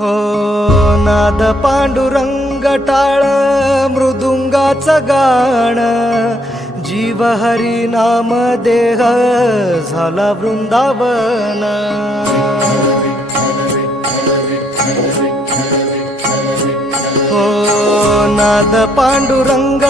हो नाद पांडुरंग टाळ मृदुंगाचं गाण. जीव हरी नाम देह झाला वृंदावन. हो नाद पांडुरंग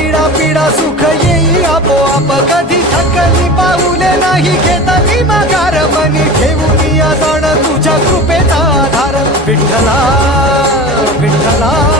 पिडा पिडा सुख येई आपोआप. कधी थकली पाऊले नाही घेता मी माघार मनी ठेवून या जाण तुझ्या कृपेचा आधार. विठ्ठला विठ्ठला.